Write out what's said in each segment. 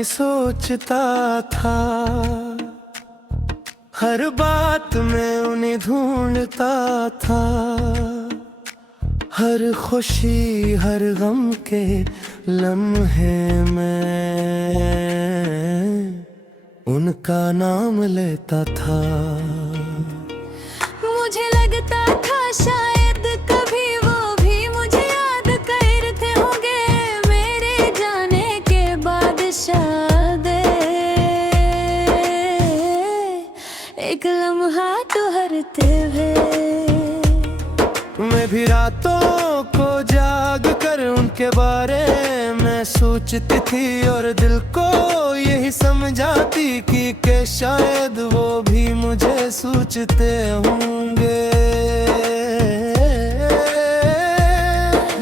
में सोचता था, हर बात में उन्हें ढूंढता था। हर खुशी हर गम के लम्हे में उनका नाम लेता था। मुझे लगता था शायद कभी वो भी मुझे याद करते होंगे, मेरे जाने के बाद शायद एक लम्हा ठहरते हुए। मैं भी रातों को जाग कर उनके बारे में सोचती थी, और दिल को यही समझाती कि शायद वो भी मुझे सोचते होंगे।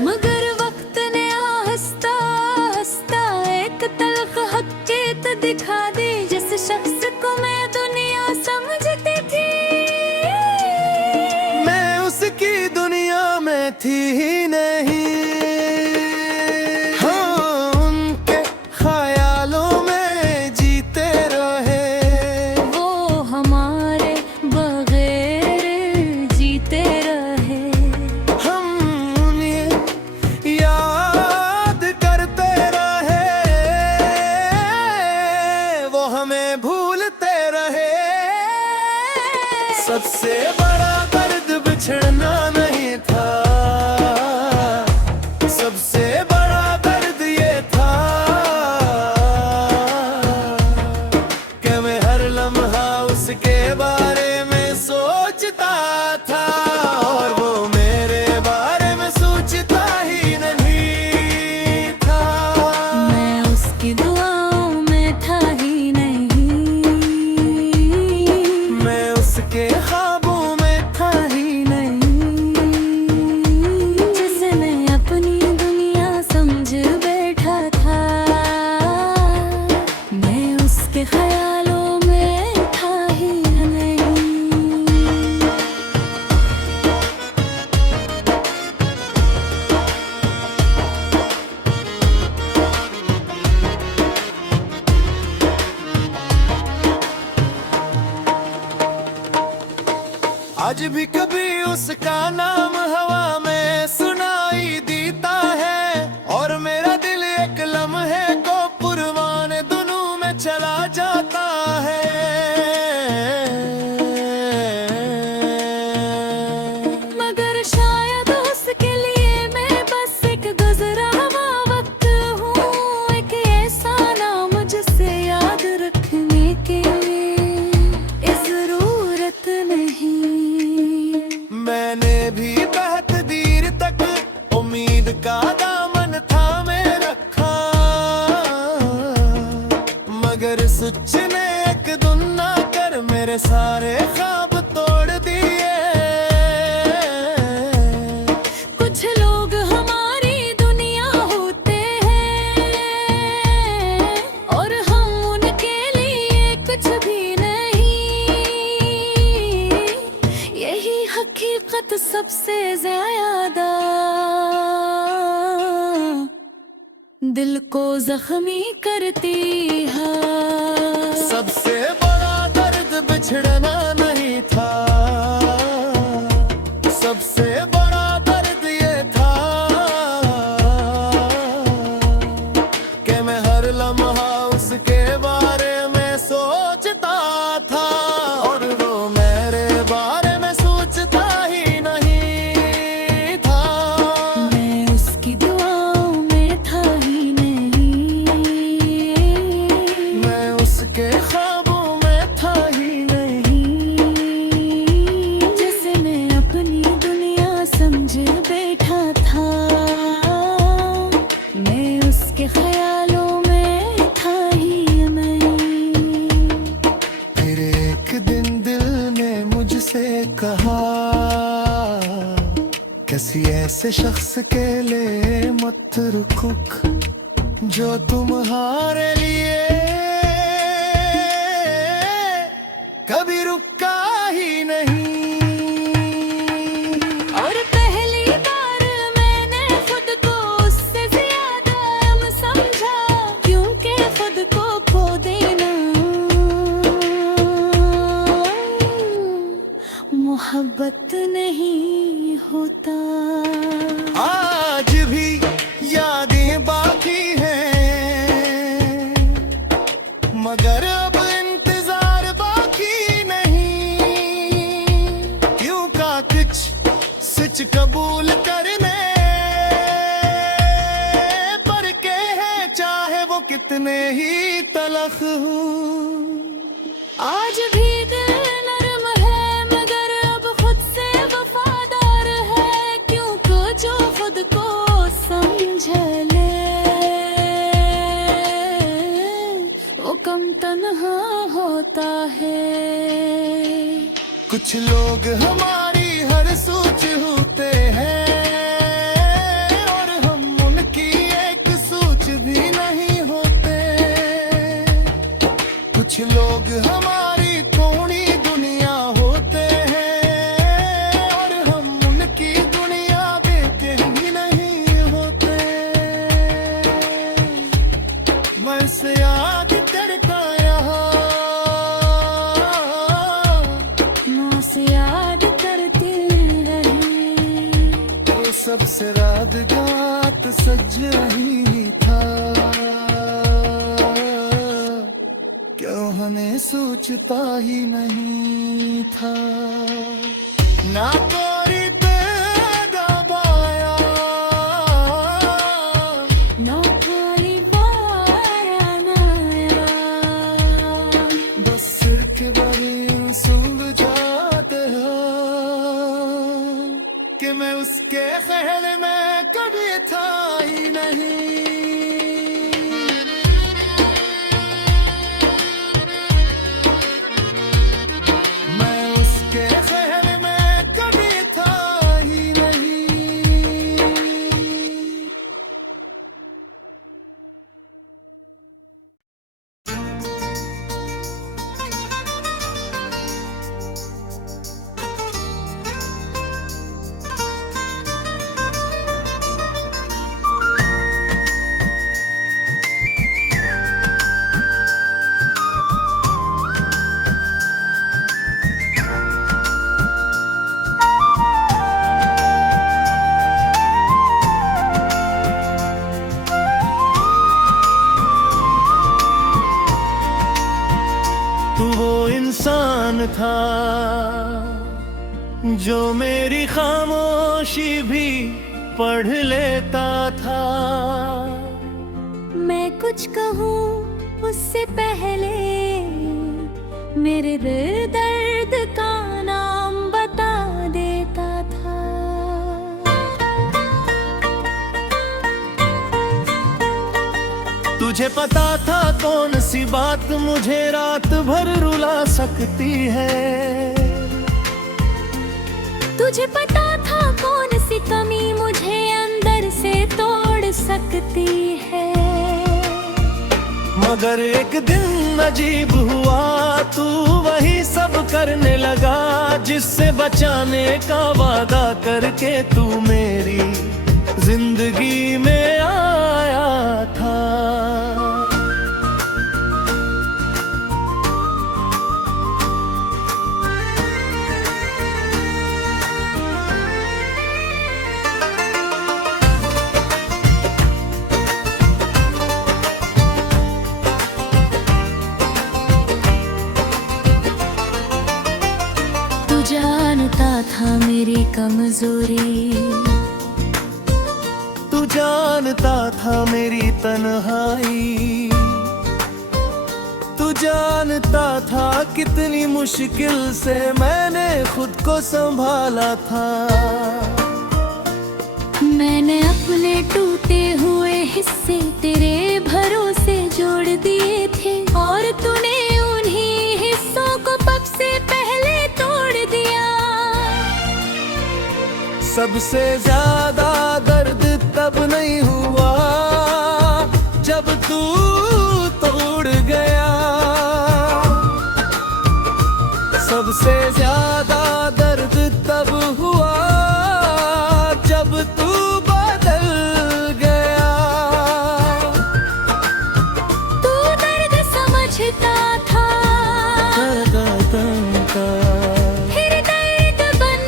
मगर वक्त ने आहिस्ता आहिस्ता एक तल्ख हकीकत दिखा दी, जिस शख्स को मैं दुनिया समझती थी, मैं उसकी दुनिया में थी ही नहीं। हाँ, उनके ख्यालों में जीते रहे, वो हमारे बगैर जीते रहे। हम उन्हें याद करते रहे, वो हमें भूलते रहे। सबसे बड़ा दर्द बिछड़ना नहीं था, सबसे बड़ा दर्द ये था कि मैं हर लम्हा उसके बारे में सोचता था, और वो मेरे बारे में सोचता ही नहीं था। मैं उसकी दुआओं में था ही नहीं, मैं उसके ख्वाबों में था ही नहीं, जिसने अपनी दुनिया समझ बैठा था। मैं उसके ख्यालों में था ही नहीं। आज भी कभी उसका नाम हवा में सुनाई देता है, और मेरा दिल एक लम्हे को पुरवाने दुनू में चला जाता है। मगर शायद उसके लिए मैं बस एक गुज़रा हुआ वक्त हूँ, एक ऐसा नाम जिसे याद रखने के ज़रूरत नहीं। मैंने भी तकदीर तक उम्मीद का दामन थामे रखा, मगर सच ने एक दिन ना कर मेरे सारे ख्वाब तोड़ दिए। कुछ लोग हमारी दुनिया होते हैं, और हम उनके लिए कुछ भी नहीं। यही हकीकत सबसे ज्यादा दिल को जख्मी करती है। सबसे बड़ा दर्द बिछड़ना नहीं था, सबसे बड़ा दर्द ये था कि मैं हर लम्हा उसके बारे में सोचता था, और वो मेरे बारे में सोचता ही नहीं था। मैं उसकी दुआओं में था ही नहीं, मैं उसके ख्वाबों में था ही नहीं, जिसने अपनी दुनिया समझ बैठा था। मैं उसके ख्यालों में था ही नहीं। फिर एक दिन दिल ने मुझसे कहा, किसी ऐसे शख्स के लिए मत रुको जो तुम्हारे लिए कभी रुका ही नहीं। और पहली बार मैंने खुद को उससे ज्यादा समझा, क्योंकि खुद को वक्त नहीं होता। आज भी यादें बाकी हैं, मगर अब इंतजार बाकी नहीं। क्यों का कुछ सच कबूल करने पर के हैं, चाहे वो कितने ही तलख हूँ। आज भी दिल नरम है मगर अब खुद से वफादार है। क्यों को जो खुद को समझ ले वो कम तन्हा होता है। कुछ लोग हमारी हर सोच होते हैं और हम उनकी एक सोच भी नहीं होते। कुछ लोग हमारी कोनी दुनिया होते हैं और हम उनकी दुनिया देखे ही नहीं होते। बस याद करता यहाँ से याद करती रही। तो सबसे रात सज रही था। क्यों हमें सोचता ही नहीं था। ना कोई पैदा पाया, ना खाली वाया नाया। बस सिर के बड़े सूंघ जाते हैं कि मैं उसके ख्याल में कभी था ही नहीं। मैं उसके ख्याल में कभी था ही नहीं। तू वो इंसान था जो मेरी खामोशी भी पढ़ लेता था। मैं कुछ कहूँ उससे पहले मेरे दिल दर्द का नाम बता देता था। तुझे पता था कौन सी बात मुझे रात भर रुला सकती है। तुझे पता था कौन सी कमी मुझे अंदर से तोड़ सकती है। मगर एक दिन अजीब हुआ, तू वही सब करने लगा जिससे बचाने का वादा करके तू मेरी जिंदगी में आया था। तू जानता था मेरी कमजोरी, तू जानता था मेरी तन्हाई। तू जानता था कितनी मुश्किल से मैंने खुद को संभाला था। मैंने अपने टूटे हुए हिस्से तेरे भरोसे जोड़ दिए थे और तूने उन्हीं हिस्सों को पग से पहले तोड़ दिया। सबसे ज्यादा दर्द तब नहीं हुआ जब तू तोड़ गया। सबसे ज्यादा दर्द तब हुआ जब तू बदल गया। तू दर्द समझता था, फिर फिर दर्द बन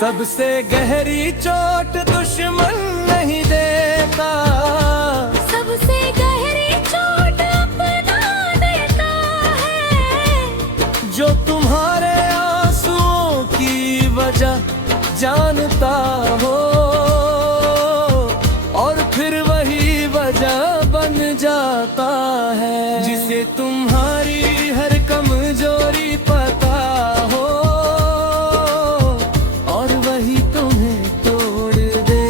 सबसे गहरी चोट दुश्मन नहीं देता, सबसे गहरी चोट अपना देता है। जो तुम्हारे आंसुओं की वजह जानता हो और फिर वही वजह बन जाता है। जिसे तुम्हारी हर कमजोरी पता हो और वही तुम्हें तोड़ दे,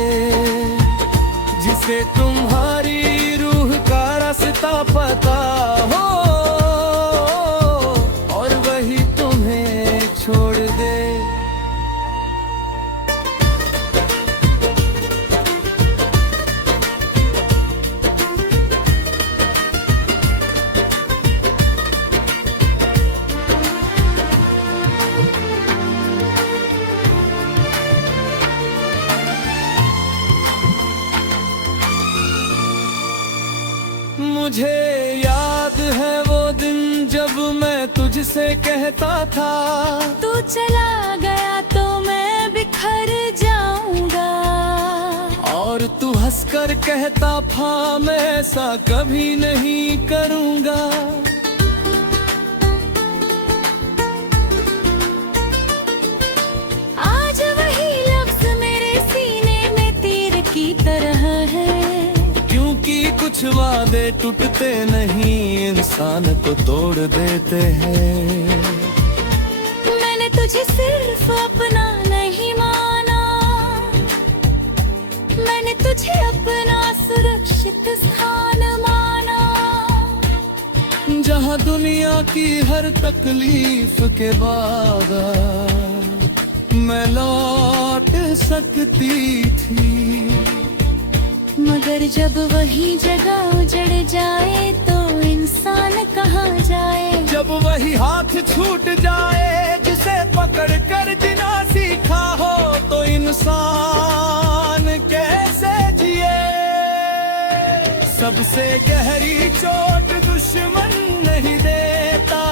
जिसे तुम्हारी रूह का रास्ता पता हो और वही तुम्हें छोड़ दे। मुझे याद है वो दिन जब मैं तुझसे कहता था, तू चला गया तो मैं बिखर जाऊंगा। और तू हंसकर कहता था मैं ऐसा कभी नहीं करूंगा। आज वही लफ्ज मेरे सीने में तीर की तरह है, क्योंकि कुछ वादे टूटते नहीं, इंसान को तोड़ देते हैं। मैंने तुझे सिर्फ अपना नहीं माना, मैंने तुझे अपना सुरक्षित स्थान माना। जहाँ दुनिया की हर तकलीफ के बाद मैं लौट सकती थी, मगर जब वही जगह उजड़ जाए तो इंसान कहाँ जाए। जब वही हाथ छूट जाए जिसे पकड़ कर जीना सीखा हो, तो इंसान कैसे जिए। सबसे गहरी चोट दुश्मन नहीं देता,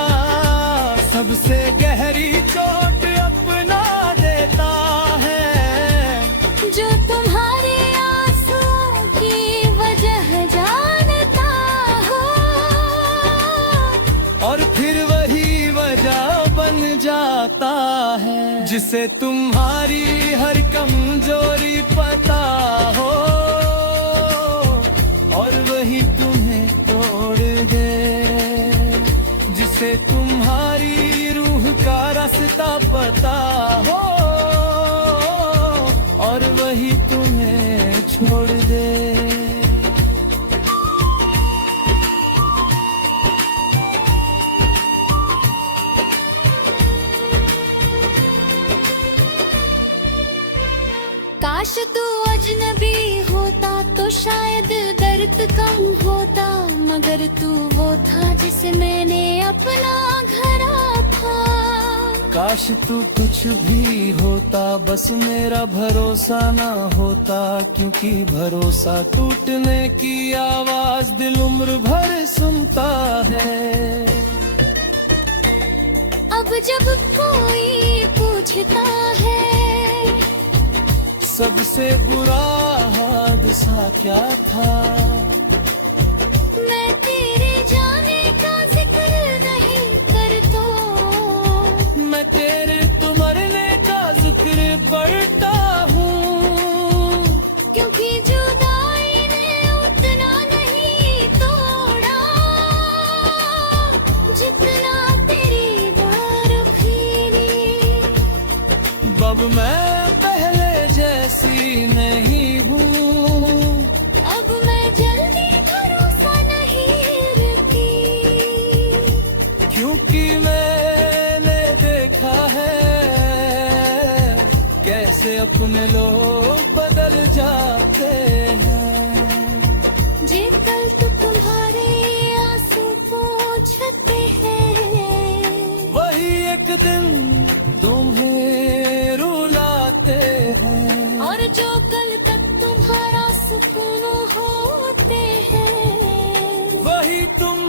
सबसे गहरी चोट अपना देता है। जो तुम्हारे आंसुओं की वजह जानता हो और फिर वही वजह बन जाता है। जिसे तुम्हारी हर कमजोरी पता हो और वही तुम्हें तोड़ दे, जिसे तुम्हारी रूह का रास्ता पता हो और वही तुम्हें छोड़ दे। काश तू अजनबी होता तो शायद दर्द कम होता, मगर तू वो था जिसे मैंने अपना घरा था। काश तू कुछ भी होता, बस मेरा भरोसा ना होता, क्योंकि भरोसा टूटने की आवाज दिल उम्र भर सुनता है। अब जब कोई पूछता है सबसे बुरा हादसा क्या था, मैं तेरे जाने का जिक्र नहीं करता, मैं तेरे तो मरने का जिक्र पढ़ता हूँ। क्योंकि जुदाई ने उतना नहीं तोड़ा जितना तेरी बर्फीली। अब मैं पहले जैसी नहीं हूँ, अब मैं जल्दी भरोसा नहीं रखती, क्योंकि मैंने देखा है कैसे अपने लोग बदल जाते हैं। जे कल तो तुम्हारे आंसू पोंछते हैं, वही एक दिन तुम्हें रुलाते हैं। और जो कल तक तुम्हारा सुकून होते हैं, वही तुम